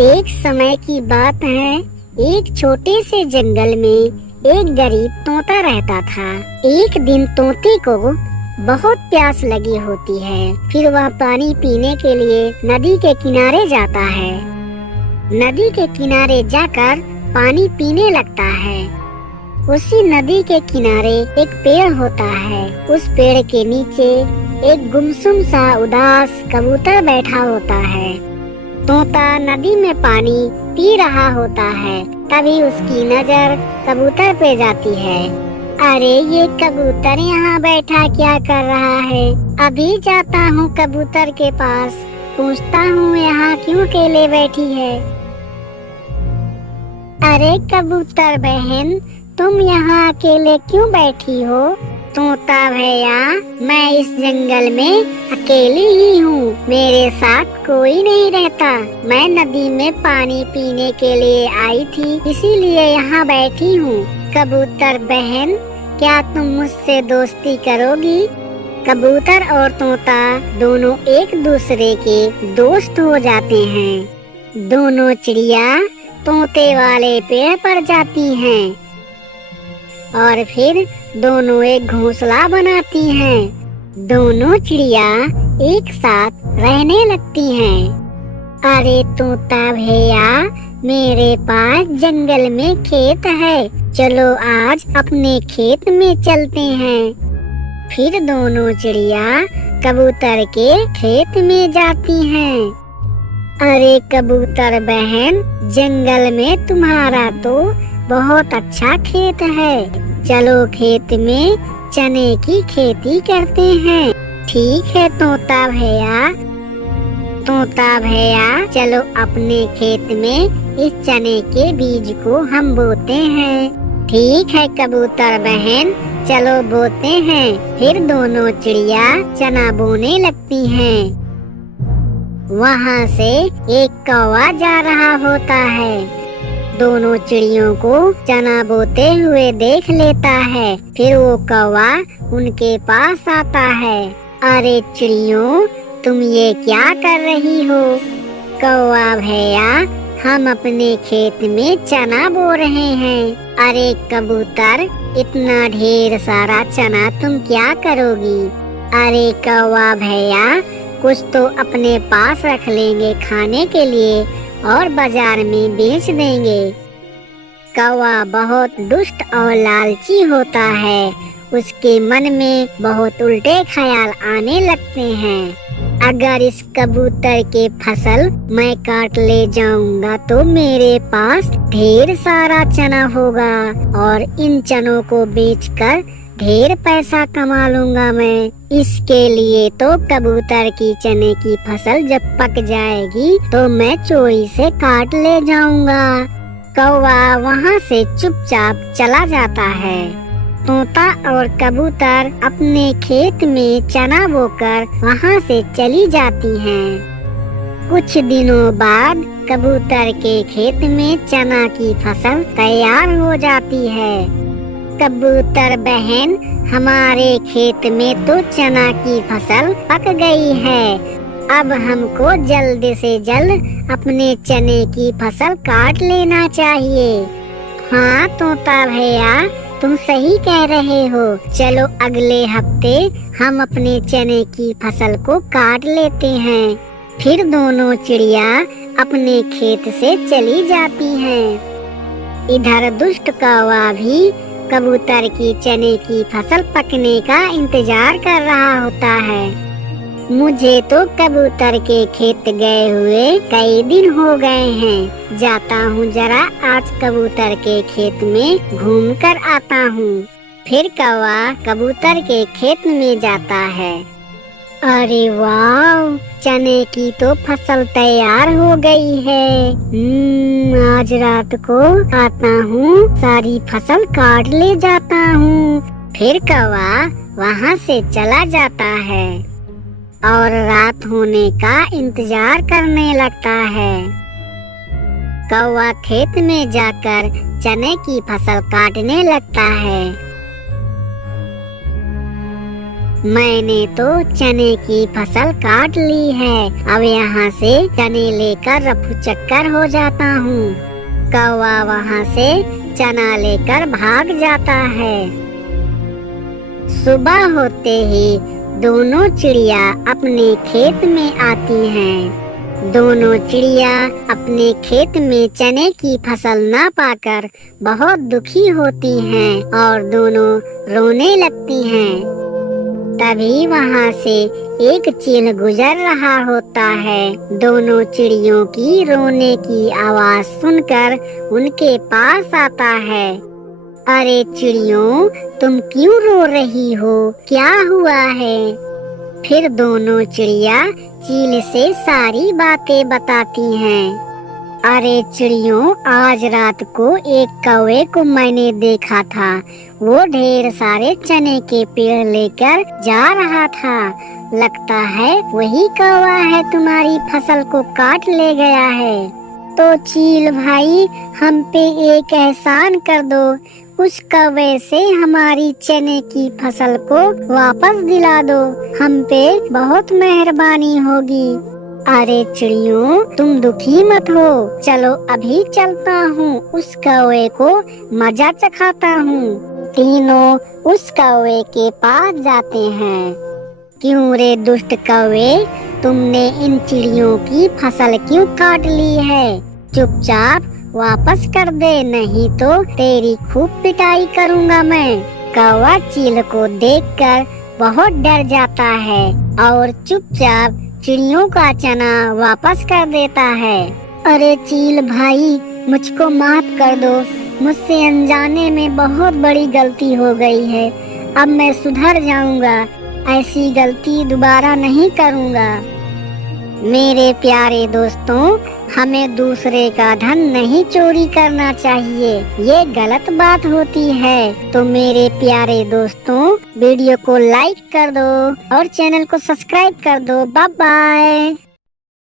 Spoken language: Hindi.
एक समय की बात है। एक छोटे से जंगल में एक गरीब तोता रहता था। एक दिन तोते को बहुत प्यास लगी होती है। फिर वह पानी पीने के लिए नदी के किनारे जाता है। नदी के किनारे जाकर पानी पीने लगता है। उसी नदी के किनारे एक पेड़ होता है। उस पेड़ के नीचे एक गुमसुम सा उदास कबूतर बैठा होता है। तोता नदी में पानी पी रहा होता है। तभी उसकी नजर कबूतर पे जाती है। अरे ये कबूतर यहाँ बैठा क्या कर रहा है? अभी जाता हूँ कबूतर के पास, पूछता हूँ यहाँ क्यों अकेले बैठी है। अरे कबूतर बहन, तुम यहाँ अकेले क्यों बैठी हो? तोता भैया, मैं इस जंगल में अकेली ही हूँ, मेरे साथ कोई नहीं रहता। मैं नदी में पानी पीने के लिए आई थी, इसीलिए यहाँ बैठी हूँ। कबूतर बहन, क्या तुम मुझसे दोस्ती करोगी? कबूतर और तोता दोनों एक दूसरे के दोस्त हो जाते हैं। दोनों चिड़िया तोते वाले पेड़ पर जाती हैं और फिर दोनों एक घोंसला बनाती हैं। दोनों चिड़िया एक साथ रहने लगती हैं। अरे तोता भैया, मेरे पास जंगल में खेत है, चलो आज अपने खेत में चलते हैं। फिर दोनों चिड़िया कबूतर के खेत में जाती हैं। अरे कबूतर बहन, जंगल में तुम्हारा तो बहुत अच्छा खेत है, चलो खेत में चने की खेती करते हैं। ठीक है तोता भैया। तोता भैया, चलो अपने खेत में इस चने के बीज को हम बोते हैं। ठीक है कबूतर बहन, चलो बोते हैं। फिर दोनों चिड़िया चना बोने लगती हैं। वहाँ से एक कौवा जा रहा होता है। दोनों चिड़ियों को चना बोते हुए देख लेता है। फिर वो कौवा उनके पास आता है। अरे चिड़ियों, तुम ये क्या कर रही हो? कौवा भैया, हम अपने खेत में चना बो रहे हैं। अरे कबूतर, इतना ढेर सारा चना तुम क्या करोगी? अरे कौवा भैया, कुछ तो अपने पास रख लेंगे खाने के लिए और बाजार में बेच देंगे। कौवा बहुत दुष्ट और लालची होता है। उसके मन में बहुत उल्टे ख्याल आने लगते हैं। अगर इस कबूतर के फसल मैं काट ले जाऊंगा तो मेरे पास ढेर सारा चना होगा और इन चनों को बेचकर ढेर पैसा कमा लूंगा मैं। इसके लिए तो कबूतर की चने की फसल जब पक जाएगी तो मैं चोरी से काट ले जाऊंगा। कौवा वहाँ से चुपचाप चला जाता है। तोता और कबूतर अपने खेत में चना बोकर वहाँ से चली जाती हैं। कुछ दिनों बाद कबूतर के खेत में चना की फसल तैयार हो जाती है। कबूतर बहन, हमारे खेत में तो चना की फसल पक गई है। अब हमको जल्द से जल्द अपने चने की फसल काट लेना चाहिए। हाँ तोता भैया, तुम सही कह रहे हो। चलो अगले हफ्ते हम अपने चने की फसल को काट लेते हैं। फिर दोनों चिड़िया अपने खेत से चली जाती हैं। इधर दुष्ट कौवा भी कबूतर की चने की फसल पकने का इंतजार कर रहा होता है। मुझे तो कबूतर के खेत गए हुए कई दिन हो गए हैं। जाता हूँ जरा आज कबूतर के खेत में घूम कर आता हूँ। फिर कौवा कबूतर के खेत में जाता है। अरे वाह, चने की तो फसल तैयार हो गई है। आज रात को आता हूँ, सारी फसल काट ले जाता हूँ। फिर कौवा वहाँ से चला जाता है और रात होने का इंतजार करने लगता है। कौवा खेत में जाकर चने की फसल काटने लगता है। मैंने तो चने की फसल काट ली है, अब यहाँ से चने लेकर रफू चक्कर हो जाता हूँ। कौवा वहाँ से चना लेकर भाग जाता है। सुबह होते ही दोनों चिड़िया अपने खेत में आती हैं। दोनों चिड़िया अपने खेत में चने की फसल ना पाकर बहुत दुखी होती हैं और दोनों रोने लगती हैं। तभी वहाँ से एक चील गुजर रहा होता है। दोनों चिड़ियों की रोने की आवाज सुनकर उनके पास आता है। अरे चिड़ियों, तुम क्यों रो रही हो? क्या हुआ है? फिर दोनों चिड़िया चील से सारी बातें बताती हैं। अरे चिड़ियों, आज रात को एक कौवे को मैंने देखा था। वो ढेर सारे चने के पेड़ लेकर जा रहा था। लगता है वही कौवा है, तुम्हारी फसल को काट ले गया है। तो चील भाई, हम पे एक एहसान कर दो, उस कौवे से हमारी चने की फसल को वापस दिला दो, हम पे बहुत मेहरबानी होगी। अरे चिड़ियों, तुम दुखी मत हो, चलो अभी चलता हूँ, उस कौवे को मजा चखाता हूँ। तीनों उस कौवे के पास जाते हैं। क्यों रे दुष्ट कौवे, तुमने इन चिड़ियों की फसल क्यों काट ली है? चुपचाप वापस कर दे, नहीं तो तेरी खूब पिटाई करूँगा मैं। कौवा चील को देखकर बहुत डर जाता है और चुपचाप चिड़ियों का चना वापस कर देता है। अरे चील भाई, मुझको माफ कर दो, मुझसे अनजाने में बहुत बड़ी गलती हो गई है। अब मैं सुधर जाऊंगा, ऐसी गलती दोबारा नहीं करूंगा। मेरे प्यारे दोस्तों, हमें दूसरे का धन नहीं चोरी करना चाहिए, ये गलत बात होती है। तो मेरे प्यारे दोस्तों, वीडियो को लाइक कर दो और चैनल को सब्सक्राइब कर दो। Bye bye.